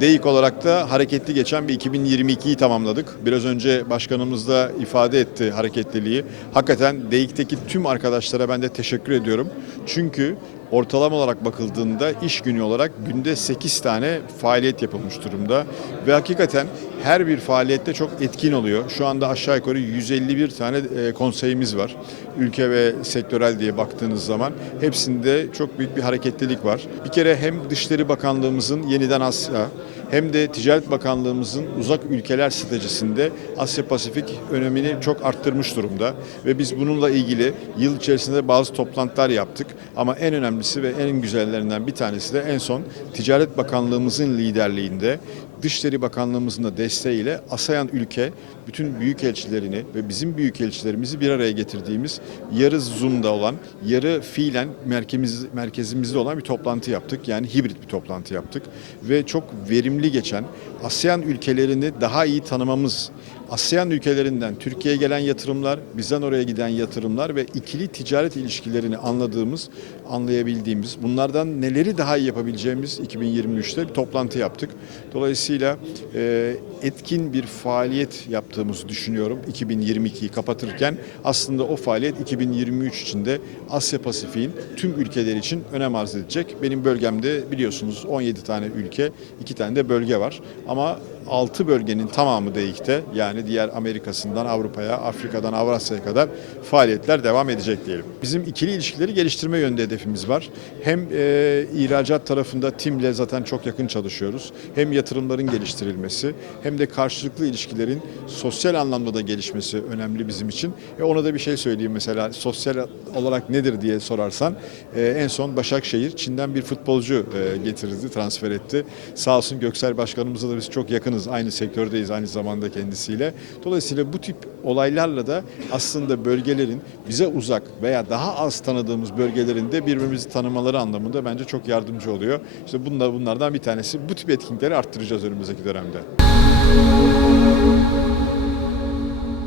DEİK olarak da hareketli geçen bir 2022'yi tamamladık. Biraz önce başkanımız da ifade etti hareketliliği. Hakikaten DEİK'teki tüm arkadaşlara ben de teşekkür ediyorum. Çünkü ortalama olarak bakıldığında iş günü olarak günde 8 tane faaliyet yapılmış durumda. Ve hakikaten her bir faaliyette çok etkin oluyor. Şu anda aşağı yukarı 151 tane e, konseyimiz var. Ülke ve sektörel diye baktığınız zaman hepsinde çok büyük bir hareketlilik var. Bir kere hem Dışişleri Bakanlığımızın yeniden Asya hem de Ticaret Bakanlığımızın uzak ülkeler stratejisinde Asya Pasifik önemini çok arttırmış durumda. Ve biz bununla ilgili yıl içerisinde bazı toplantılar yaptık. Ama en önemlisi ve en güzellerinden bir tanesi de en son Ticaret Bakanlığımızın liderliğinde Dışişleri Bakanlığımızın da desteğiyle ASEAN ülke bütün büyükelçilerini ve bizim büyükelçilerimizi bir araya getirdiğimiz yarı Zoom'da olan, yarı fiilen merkezimiz, merkezimizde olan bir toplantı yaptık. Yani hibrit bir toplantı yaptık ve çok verimli geçen ASEAN ülkelerini daha iyi tanımamız, ASEAN ülkelerinden Türkiye'ye gelen yatırımlar, bizden oraya giden yatırımlar ve ikili ticaret ilişkilerini anladığımız, anlayabildiğimiz, bunlardan neleri daha iyi yapabileceğimiz 2023'te bir toplantı yaptık. Dolayısıyla e, etkin bir faaliyet yaptığımızı düşünüyorum 2022'yi kapatırken. Aslında o faaliyet 2023 için de Asya Pasifik'in tüm ülkeler için önem arz edecek. Benim bölgemde biliyorsunuz 17 tane ülke, 2 tane de bölge var. Ama 6 bölgenin tamamı DEİK'te yani diğer Amerika'sından Avrupa'ya, Afrika'dan Avrasya'ya kadar faaliyetler devam edecek diyelim. Bizim ikili ilişkileri geliştirme yönünde hedefimiz var. Hem e, ihracat tarafında TİM'le zaten çok yakın çalışıyoruz. Hem yatırımların geliştirilmesi hem de karşılıklı ilişkilerin sosyal anlamda da gelişmesi önemli bizim için. E ona da bir şey söyleyeyim mesela sosyal olarak nedir diye sorarsan e, en son Başakşehir Çin'den bir futbolcu e, getirdi, transfer etti. Sağ olsun Göksel Başkanımızla da biz çok yakınız. Aynı sektördeyiz aynı zamanda kendisiyle. Dolayısıyla bu tip olaylarla da aslında bölgelerin bize uzak veya daha az tanıdığımız bölgelerinde birbirimizi tanımaları anlamında bence çok yardımcı oluyor. İşte bunlar bunlardan bir tanesi. Bu tip etkinlikleri arttıracağız önümüzdeki dönemde.